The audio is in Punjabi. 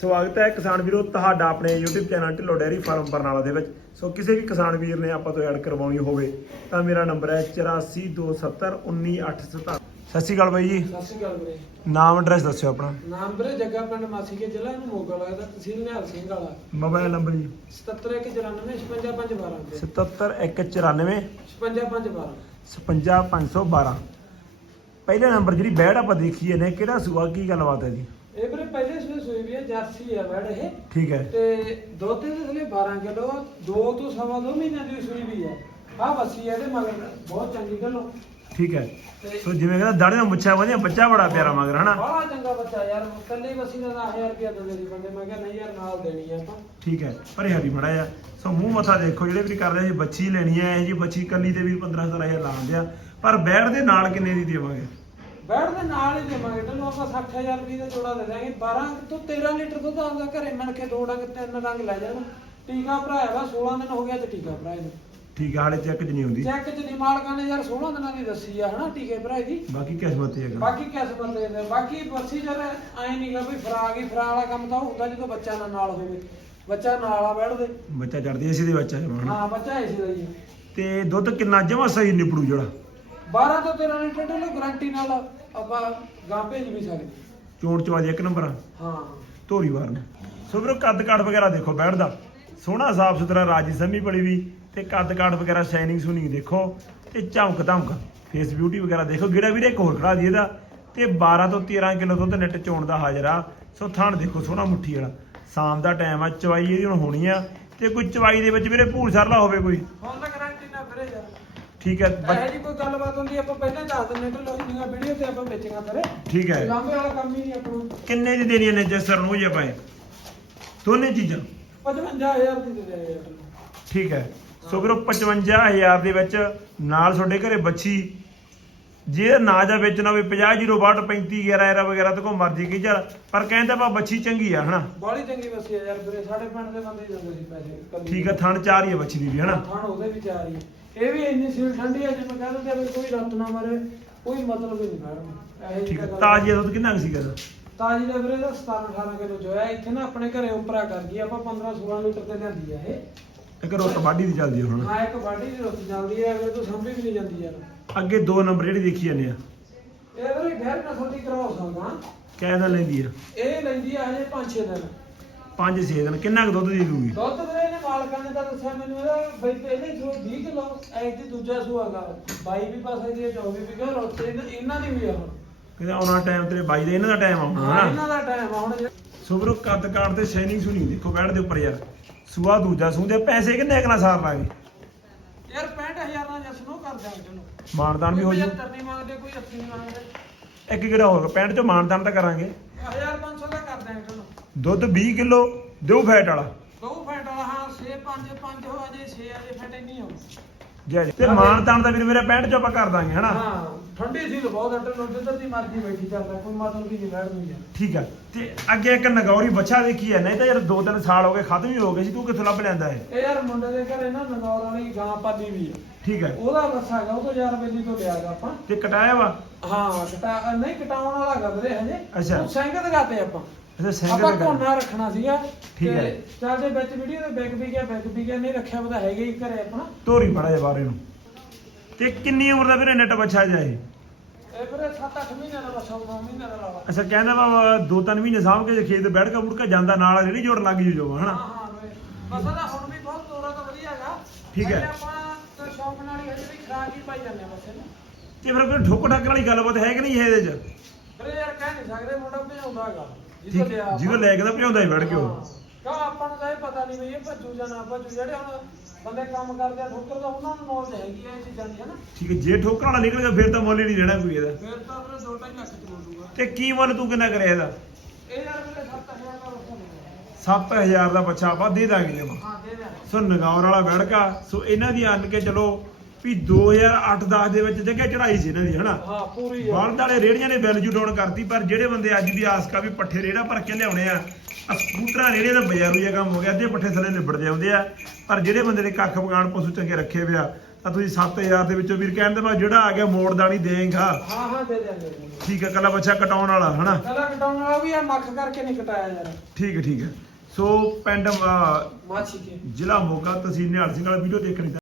ਸਵਾਗਤ ਹੈ ਕਿਸਾਨ ਵੀਰੋ ਤੁਹਾਡਾ ਆਪਣੇ YouTube channel Dhillon dairy farm Barnala ਦੇ ਵਿੱਚ। ਸੋ ਕਿਸੇ ਵੀ ਕਿਸਾਨ ਵੀਰ ਨੇ ਆਪਾਂ ਤੋਂ ਐਡ ਕਰਵਾਉਣੀ ਹੋਵੇ ਤਾਂ ਮੇਰਾ ਨੰਬਰ ਹੈ 8427191877 ਸਤਿ ਸ਼੍ਰੀ ਅਕਾਲ ਬਾਈ ਜੀ। ਸਤਿ ਸ਼੍ਰੀ ਅਕਾਲ ਵੀਰੇ। ਨਾਮ ਐਡਰੈਸ ਦੱਸਿਓ ਆਪਣਾ। ਨਾਮ ਵੀਰੇ ਜੱਗਾ ਪਿੰਡ ਮਾਸੀ ਕੇ ਜ਼ਿਲ੍ਹਾ ਨੂੰ ਮੋਗਾ ਲੱਗਦਾ ਤਹਿਸੀਲ ਨਿਹਾਲ ਸਿੰਘ ਵਾਲਾ। ਮੋਬਾਈਲ ਨੰਬਰ ਜੀ। 7794 55512 77194 55512 55512 ਪਹਿਲੇ ਨੰਬਰ ਜਿਹੜੀ ਬੈੜ ਆਪਾਂ ਦੇਖੀ ਨੇ ਕਿਹੜਾ ਸੂਆ ਕੀ ਗੱਲਬਾਤ ਹੈ ਜੀ? ਪਹਿਲੇ ਸੂਏ ਸੂਈ ਵੀ ਹੈ ਜਰਸੀ ਆ ਵੜ ਇਹ। ਠੀਕ ਹੈ। ਤੇ ਦੁੱਧ ਦੇ ਥਲੇ 12 ਕਿਲੋ ਦੋ ਤੋਂ ਸਵਾ ਦੋ ਮਹੀਨਿਆਂ ਦੀ ਸੂਈ ਵੀ ਆ ਆ ਵਸੀ ਹੈ ਇਹਦੇ ਮਗਰ ਬਹੁਤ ਚੰਗੀ ਗੱਲੋਂ ਠੀਕ ਹੈ। ਸੋ ਜਿਵੇਂ ਕਹਿੰਦਾ ਦਾੜੇ ਦਾ ਮੁੱਛਾ ਵਧੀਆ ਬੱਚਾ ਬੜਾ ਪਿਆਰਾ ਮਗਰ ਹਨਾ? ਬੜਾ ਚੰਗਾ ਬੱਚਾ ਯਾਰ ਕੱਲੀ ਵਸੀ ਦਾ 10000 ਰੁਪਇਆ ਦਿੰਦੇ ਸੀ ਬੰਦੇ। ਮੈਂ ਕਿਹਾ ਨਹੀਂ ਯਾਰ ਨਾਲ ਦੇਣੀ ਆ ਆਪਾਂ। ਠੀਕ ਹੈ ਪਰ ਹਰੀ ਮੜਾ ਆ ਸੋ ਮੂੰਹ ਮੱਥਾ ਦੇਖੋ ਜਿਹੜੇ ਵੀ ਕਰਦੇ ਆ ਜੀ ਬੱਚੀ ਲੈਣੀ ਹੈ ਇਹ ਜੀ ਬੱਚੀ ਕੱਲੀ ਤੇ ਵੀ 15 17000 ਲਾਉਂਦੇ ਆ। ਪਰ ਬੈੜ ਦੇ ਨਾਲ ਕਿੰਨੇ ਦੀ ਦੇਵਾਂਗੇ? ਬੈਠ ਦੇ ਨਾਲ ਹੀ ਦੇਵਾਂਗੇ। ਆਪਾਂ 60000 ਰੁਪਏ ਦਾ ਜੋੜਾ ਦੇ ਦਾਂਗੇ 12 ਤੋਂ 13 ਲੀਟਰ ਦੁੱਧ ਆਉਂਦਾ ਘਰੇ ਮਿਲ ਕੇ ਦੋ ਡੰਗ ਤਿੰਨ ਡੰਗ ਲੈ ਜਾਣਾ। ਟੀਕਾ ਭਰਾਇਆ ਵਾ 16 ਦਿਨ ਹੋ ਗਿਆ ਤੇ ਟੀਕਾ ਭਰਾਇਆ ਨੂੰ। ਠੀਕ ਹੈ ਹਾਲੇ ਚੈੱਕ ਚ ਨਹੀਂ ਹੁੰਦੀ। ਚੈੱਕ ਚ ਨਹੀਂ ਮਾਲਕਾਂ ਨੇ ਯਾਰ 16 ਦਿਨਾਂ ਦੀ ਦੱਸੀ ਆ ਹਨਾ ਟੀਕੇ ਭਰਾਏ ਦੀ। ਬਾਕੀ ਕਿਸਮਤ ਤੇ ਹੈਗਾ ਬਾਕੀ ਕਿਸਮਤ ਦੇ ਦੇ ਬਾਕੀ ਬੱਸੀ ਜਰ ਐ ਨਹੀਂਗਾ ਵੀ ਫਰਾਗ ਹੀ ਫਰਾ ਵਾਲਾ ਕੰਮ ਤਾਂ ਉਹ ਹੁੰਦਾ ਜਦੋਂ ਬੱਚਾ ਨਾ ਨਾਲ ਹੋਵੇ। ਬੱਚਾ ਨਾਲ ਆ ਬੈਠਦੇ ਬੱਚਾ ਚੜਦੀ ਇਸੇ ਦੇ ਜਮਾ ਹਨਾ। ਹਾਂ ਬੱਚਾ ਇਸੇ ਦਾ ਹੀ ਹੈ। ਤੇ ਦੁੱਧ ਕਿੰਨਾ ਜਮਾ ਸਹੀ ਨਿਪੜੂ ਜਿਹੜਾ? 12 ਤੋਂ 13 ਲੀਟਰ ਦੇ ਗਾਰੰਟੀ ਨਾਲ। ਆਪਾਂ ਗਾਂ ਭੇਜ ਵੀ ਸਕਦੇ। ਚੋਣ ਚਵਾਜ ਇੱਕ ਨੰਬਰ ਆ। ਹਾਂ। ਧੋਰੀ ਵਾਰ ਨੇ। ਸੋ ਵੀਰੋ ਕੱਦ ਕਾਠ ਵਗੈਰਾ ਦੇਖੋ ਦਾ। ਸੋਹਣਾ ਸਾਫ਼ ਸੁਥਰਾ ਰਾਜੀ ਸੰਮੀ ਬੜੀ ਵੀ ਤੇ ਕੱਦ ਕਾਠ ਵਗੈਰਾ ਸ਼ਾਈਨਿੰਗ ਸੁਨਿੰਗ ਦੇਖੋ ਤੇ ਚਮਕ ਧਮਕ ਫੇਸ ਬਿਊਟੀ ਵਗੈਰਾ ਦੇਖੋ। ਗਿੜਾ ਵੀਰੇ ਇੱਕ ਹੋਰ ਖੜਾ ਦੀ ਇਹਦਾ। ਤੇ 12 ਤੋਂ 13 ਕਿਲੋ ਦੁੱਧ ਨੈਟ ਚੋਣ ਦਾ ਹਾਜ਼ਰ ਆ। ਸੋ ਥਣ ਦੇਖੋ ਸੋਹਣਾ ਮੁੱਠੀ ਵਾਲਾ। ਸ਼ਾਮ ਦਾ ਟਾਈਮ ਆ ਚਵਾਈ ਇਹਦੀ ਹੁਣ ਹੋਣੀ ਆ। ਤੇ ਕੋਈ ਚਵਾਈ ਦੇ ਵਿੱਚ ਵੀਰੇ ਭੂਲ ਸਰਲਾ ਹੋਵੇ ਕੋਈ। ਹੁਣ ਤਾਂ ਠੀਕ ਹੈ ਇਹੋ ਜੀ ਕੋਈ ਗੱਲਬਾਤ ਹੁੰਦੀ ਆਪਾਂ ਪਹਿਲਾਂ ਹੀ ਦੱਸ ਦਿੰਦੇ ਢਿੱਲੋਂ ਦੀਆਂ ਵੀਡੀਓ ਤੇ ਆਪਾਂ ਵੇਚੀਆਂ ਤੇਰੇ ਠੀਕ ਹੈ। ਲਾਂਬੇ ਵਾਲਾ ਕੰਮ ਹੀ ਨਹੀਂ ਆਪਣਾ। ਕਿੰਨੇ ਦੀ ਦੇਣੀ ਨੇ ਜਸਰ ਨੂੰ ਜੇ ਪਾਏ ਦੋਨੇ ਚੀਜ਼ਾਂ। 55000 ਦੀ ਦੇ ਦੇ ਯਾਰ ਠੀਕ ਹੈ। ਸੋ ਵੀਰੋ 55000 ਦੇ ਵਿੱਚ ਨਾਲ ਤੁਹਾਡੇ ਘਰੇ ਬੱਚੀ। ਜੇ ਨਾ ਜਾ ਵੇਚਣਾ ਹੋਵੇ 50 0 62 35 11 ਵਗੈਰਾ ਤੇ ਕੋ ਮਰਜ਼ੀ ਕੀ ਚੱਲ ਪਰ ਕਹਿੰਦੇ ਆਪਾਂ ਬੱਚੀ ਚੰਗੀ ਆ ਹਨਾ? ਬਾਲੀ ਚੰਗੀ ਵਸੀ ਆ ਯਾਰ ਵੀਰੇ ਸਾਡੇ ਪਿੰਡ ਦੇ ਬੰਦੇ ਹੀ ਦਿੰਦੇ ਸੀ ਪੈਸੇ। ਠੀਕ ਹੈ ਥਣ ਚਾਰ ਹੀ ਆ ਬੱਚੀ ਦੀ ਵੀ ਹਨਾ? ਥਾਣ ਉਹਦੇ ਵਿੱਚ ਆ ਰਹੀ ਹੈ ਇਹ ਵੀ ਇੰਨੀ ਸੀਲ ਠੰਡੀ ਹੈ ਜਿਵੇਂ ਕਹਿ ਦਿੰਦੇ ਆ ਵੀ ਕੋਈ ਰੱਤ ਨਾ ਮਾਰੇ ਕੋਈ ਮਤਲਬ ਹੀ ਨਹੀਂ ਮੈਡਮ। ਠੀਕ ਹੈ ਤਾਜੀ ਦਾ ਦੁੱਧ ਕਿੰਨਾ ਕੁ ਸੀਗਾ? ਇਹਦਾ? ਤਾਜੀ ਦਾ ਵੀਰੇ ਦਾ 17 18 ਕਿਲੋ ਜੋ ਹੈ ਇੱਥੇ ਨਾ ਆਪਣੇ ਘਰੇ ਉਪਰਾ ਕਰ ਗਈ ਆਪਾਂ 15 16 ਲੀਟਰ ਤੇ ਲਿਆਂਦੀ ਆ ਇਹ। ਇੱਕ ਰੋਟ ਵਾਢੀ ਦੀ ਚੱਲਦੀ ਆ ਹੁਣ। ਹਾਂ ਇੱਕ ਬਾਡੀ ਦੀ ਰੁੱਤ ਜਾਂਦੀ ਹੈ ਅਗਲੇ ਤੋਂ ਸੰਭੀ ਵੀ ਨਹੀਂ ਜਾਂਦੀ ਯਾਰ। ਅੱਗੇ ਦੋ ਨੰਬਰ ਜਿਹੜੀ ਦੇਖੀ ਜਾਂਦੇ ਆ। ਇਹ ਵੀਰੇ ਗੈਰ ਨਸਲ ਦੀ ਕਰਵਾ ਸਕਦਾ ਕਿਹਦਾ ਲੈਂਦੀ ਆ। ਇਹ ਲੈਂਦੀ ਆ ਹਜੇ 5-6 ਦਿਨ। 5-6 ਦਿਨ ਕਿੰਨਾ ਕੁ ਦੁੱਧ ਦੇ ਦੂਗੀ ਦੁੱਧ ਵੀਰੇ ਇਹਨੇ ਮਾਲਕਾਂ ਨੇ ਤਾਂ ਦੱਸਿਆ ਮੈਨੂੰ ਇਹਦਾ ਬਈ ਪਹਿਲੇ ਜੋ 20 ਕਿਲੋ ਐ ਤੇ ਦੂਜਾ ਸੁਆਗਾ 22 ਵੀ ਪਾ ਸਕਦੀ ਹੈ 24 ਵੀ ਕਿਉਂ ਰੋਤੇ ਇਹਨਾਂ ਦੀ ਵੀ ਆ ਹੁਣ। ਕਹਿੰਦਾ ਆਉਣਾ ਟਾਈਮ ਤੇਰੇ ਬਾਈ ਦਾ ਇਹਨਾਂ ਦਾ ਟਾਈਮ ਆਉਣਾ ਹਾਂ ਇਹਨਾਂ ਦਾ ਟਾਈਮ ਆ ਹੁਣ ਕੱਦ ਕਾਠ ਤੇ ਸ਼ਾਈਨਿੰਗ ਸੁਣੀ ਦੇਖੋ ਬੈਠ ਦੇ ਉੱਪਰ ਯਾਰ। ਸੂਆ ਦੂਜਾ ਸੂੰਦੇ ਪੈਸੇ ਕਿੰਨੇ ਕਨਾ ਸਾਰ ਲਾਂਗੇ? ਯਾਰ 65000 ਨਾਲ ਜਸ ਨੂੰ ਕਰ ਦਿਆਂਗੇ ਚਲੋ ਮਾਨਦਾਨ ਵੀ ਹੋ ਜੂ। 75 ਨਹੀਂ ਮੰਗਦੇ ਕੋਈ 80 ਨਹੀਂ ਮੰਗਦੇ। ਇੱਕ ਕਿਹੜਾ ਹੋਗਾ 65 ਚੋਂ ਮਾਨਦਾਨ ਤਾਂ ਕਰਾਂਗੇ 1500 ਦਾ ਕਰ ਦਿਆਂਗੇ ਚਲੋ ਦੁੱਧ 20 ਕਿਲੋ ਦਿਓ ਫੈਟ ਵਾਲਾ। ਦੋ ਫੈਟ ਵਾਲਾ ਹਾਂ 6 5 5 ਹੋ ਅਜੇ 6 ਅਜੇ ਫੈਟ ਨਹੀਂ ਹੋ ਜੈ ਜੈ। ਤੇ ਮਾਨਦਾਨ ਦਾ ਵੀਰ ਮੇਰੇ 65 ਚੋਂ ਆਪਾਂ ਕਰ ਦਾਂਗੇ ਹਨਾ? ਹਾਂ ਠੰਡੀ ਸੀ ਬਹੁਤ ਅੰਦਰ ਨੂੰ ਜਿੱਧਰ ਦੀ ਮਰਜ਼ੀ ਬੈਠੀ ਚੱਲਦਾ ਕੋਈ ਮਤਲਬ ਕੀ ਨਹੀਂ ਬੈਠ ਨਹੀਂ ਆ। ਠੀਕ ਹੈ ਤੇ ਅੱਗੇ ਇੱਕ ਨਗੌਰੀ ਬੱਚਾ ਦੇਖੀ ਹੈ ਨਹੀਂ ਤਾਂ ਯਾਰ ਦੋ ਤਿੰਨ ਸਾਲ ਹੋ ਗਏ ਖਤਮ ਹੀ ਹੋ ਗਏ ਸੀ ਤੂੰ ਕਿੱਥੋਂ ਲੱਭ ਲੈਂਦਾ ਹੈ ਇਹ ਯਾਰ ਮੁੰਡੇ ਦੇ ਘਰੇ ਨਾ ਨਗੌਰ ਵਾਲੀ ਗਾਂ ਪਾਲੀ ਵੀ ਆ। ਠੀਕ ਹੈ ਉਹਦਾ ਬੱਸਾ ਹੈਗਾ ਉਹ ਤੋਂ ਯਾਰ ਬੇਲੀ ਤੋਂ ਲਿਆ ਗਾ ਆਪਾਂ। ਤੇ ਕਟਾਇਆ ਵਾ? ਹਾਂ ਕਟਾ ਨਹੀਂ ਕਟਾਉਣ ਵਾਲਾ ਗੱਲ ਰਹੇ ਹਜੇ। ਅੱਛਾ। ਉਹ ਸਿੰਘ ਦਗਾਤੇ ਆਪਾਂ। ਅੱਛਾ ਸਿੰਘ ਆਪਾਂ ਦੇ ਕੋਨਾ ਰੱਖਣਾ ਸੀਗਾ ਠੀਕ ਤੇ ਹੈ। ਚੱਲ ਜੇ ਵਿੱਚ ਵੀਡੀਓ ਦੇ ਬੈਗ ਵੀ ਗਿਆ ਬੈਗ ਵੀ ਗਿਆ ਨਹੀਂ ਰੱਖਿਆ ਪਤਾ ਹੈਗਾ ਹੀ ਘਰੇ ਆਪਣਾ। ਧੋਰੀ ਬੜਾ ਜਿਹਾ ਬਾਰੇ ਨੂੰ ਤੇ ਕਿੰਨੀ ਉਮਰ ਦਾ ਵੀਰੇ ਨੈਟ ਬੱਚਾ ਜਾਏ ਇਹ? ਫਿਰ 7-8 ਮਹੀਨਿਆਂ ਦਾ ਬੱਸਾ 9 ਮਹੀਨਿਆਂ ਦਾ ਲਾਵਾ ਅੱਛਾ ਕਹਿੰਦਾ ਵਾ ਦੋ ਤਿੰਨ ਮਹੀਨੇ ਸਾਂਭ ਕੇ ਜੇ ਖੇਤ ਬੈਠ ਕੇ ਮੁੜ ਕੇ ਜਾਂਦਾ ਨਾਲ ਜਿਹੜੀ ਜੋੜ ਲੱਗ ਜੂ ਜੋ ਹਾਂ ਹਨਾ? ਹਾਂ ਵੇ। ਬਸਾ ਦਾ ਹੁਣ ਵੀ ਬਹੁਤ ਤੋਰਾ ਤਾਂ ਵਧੀਆ ਹੈਗਾ। ਠੀਕ ਹੈ। ਪਹਿਲੇ ਆਪਾਂ ਤਾਂ ਸ਼ੌਕ ਨਾਲ ਹੀ ਹਜੇ ਵੀ ਖਰਾਕ ਹੀ ਪਾਈ ਜਾਂਦੇ ਆ ਬਸ ਇਹਨੂੰ। ਤੇ ਫਿਰ ਕੋਈ ਠੋਕ ਠੱਕ ਵਾਲੀ ਗੱਲਬਾਤ ਹੈ ਕਿ ਨਹੀਂ ਇਹਦੇ 'ਚ? ਵੀਰੇ ਯਾਰ ਕਹਿ ਨਹੀਂ ਸਕਦੇ ਮੁੰਡਾ ਭਜਾਉਂਦਾ ਹੈਗਾ। ਠੀਕ ਜਿਹਦੇ ਲੈ ਕੇ ਤਾਂ ਭਜਾਉਂਦਾ ਹੀ ਵੜ ਕੇ ਉਹ। ਕਿਉਂ ਆਪਾਂ ਨੂੰ ਤਾਂ ਇਹ ਪਤਾ ਨਹੀਂ ਵੀ ਇਹ ਭੱਜੂ ਜਾਂ ਨਾ ਭੱਜੂ ਜਿਹੜੇ ਹੁਣ ਬੰਦੇ ਕੰਮ ਕਰਦੇ ਆ ਠੋਕਰ ਦਾ ਉਹਨਾਂ ਨੂੰ ਨੌਲੇਜ ਹੈਗੀ ਆ ਇਹ ਚੀਜ਼ਾਂ ਦੀ ਹਨਾ ਠੀਕ ਹੈ ਜੇ ਠੋਕਰ ਵਾਲਾ ਨਿਕਲ ਗਿਆ ਫਿਰ ਤਾਂ ਮੁੱਲ ਹੀ ਨਹੀਂ ਰਹਿਣਾ ਕੋਈ ਇਹਦਾ। ਫਿਰ ਤਾਂ ਦੋ ਢਾਈ ਲੱਖ ਚ ਬੋਲੂਗਾ ਤੇ ਕੀ ਮੁੱਲ ਤੂੰ ਕਿੰਨਾ ਕਰਿਆ ਇਹਦਾ? ਇਹ ਯਾਰ ਵੀਰੇ 7000 ਦਾ ਮਿਲਦਾ 7000 ਦਾ ਬੱਚਾ ਆਪਾਂ ਦੇ ਦਾਂਗੇ ਜਮਾ। ਹਾਂ ਦੇ ਦੇ ਸੋ ਨਗੌਰ ਵਾਲਾ ਵੜਕਾ ਸੋ ਇਹਨਾਂ ਦੀ ਅੰਨ ਕੇ ਚਲੋ ਵੀ 2008-10 ਦੇ ਵਿੱਚ ਜਗ੍ਹਾ ਚੜਾਈ ਸੀ ਇਹਨਾਂ ਦੀ ਹਨਾ? ਹਾਂ ਪੂਰੀ ਆ। ਬਲਦ ਵਾਲੇ ਰੇੜੀਆਂ ਨੇ ਵੈਲਿਊ ਡਾਊਨ ਕਰਤੀ ਪਰ ਜਿਹੜੇ ਬੰਦੇ ਅੱਜ ਵੀ ਆਸਕਾ ਵੀ ਪੱਠੇ ਰੇੜਾ ਭਰ ਕੇ ਲਿਆਉਣੇ ਆ ਸਕੂਟਰਾਂ ਰੇੜੇ ਦਾ ਬਾਜ਼ਾਰੂ ਜਿਹਾ ਕੰਮ ਹੋ ਗਿਆ ਅੱਧੇ ਪੱਠੇ ਥੱਲੇ ਲਿਬੜ ਜਾਂਦੇ ਆ। ਪਰ ਜਿਹੜੇ ਬੰਦੇ ਨੇ ਕੱਖ ਬਗਾਨ ਪਸ਼ੂ ਚੰਗੇ ਰੱਖੇ ਹੋਏ ਆ ਤਾਂ ਤੁਸੀਂ 7000 ਦੇ ਵਿੱਚੋਂ ਵੀਰ ਕਹਿੰਦੇ ਮੈਂ ਜਿਹੜਾ ਆ ਗਿਆ ਮੋੜਦਾਣੀ ਦੇਂਗਾ। ਹਾਂ ਹਾਂ ਦੇ ਦਿਆਂਗੇ। ਠੀਕ ਹੈ ਕੱਲਾ ਬੱਚਾ ਕਟਾਉਣ ਵਾਲਾ ਹਨਾ? ਗਲਾ ਕਟਾਉਣ ਵਾਲਾ ਵੀ ਆ ਮੱਖ ਕਰਕੇ ਨਹੀਂ ਕਟਾਇਆ ਯਾਰ। ਠੀਕ ਹੈ ਠੀਕ ਹੈ ਸੋ ਪਿੰਡ ਮਾਛੀ ਜ਼ਿਲ੍ਹਾ ਮੋਗਾ ਤਹਿਸੀਲ ਨਿਹਾਲ ਸਿੰਘ ਵਾਲਾ ਵੀਡੀਓ ਦੇਖਣੀ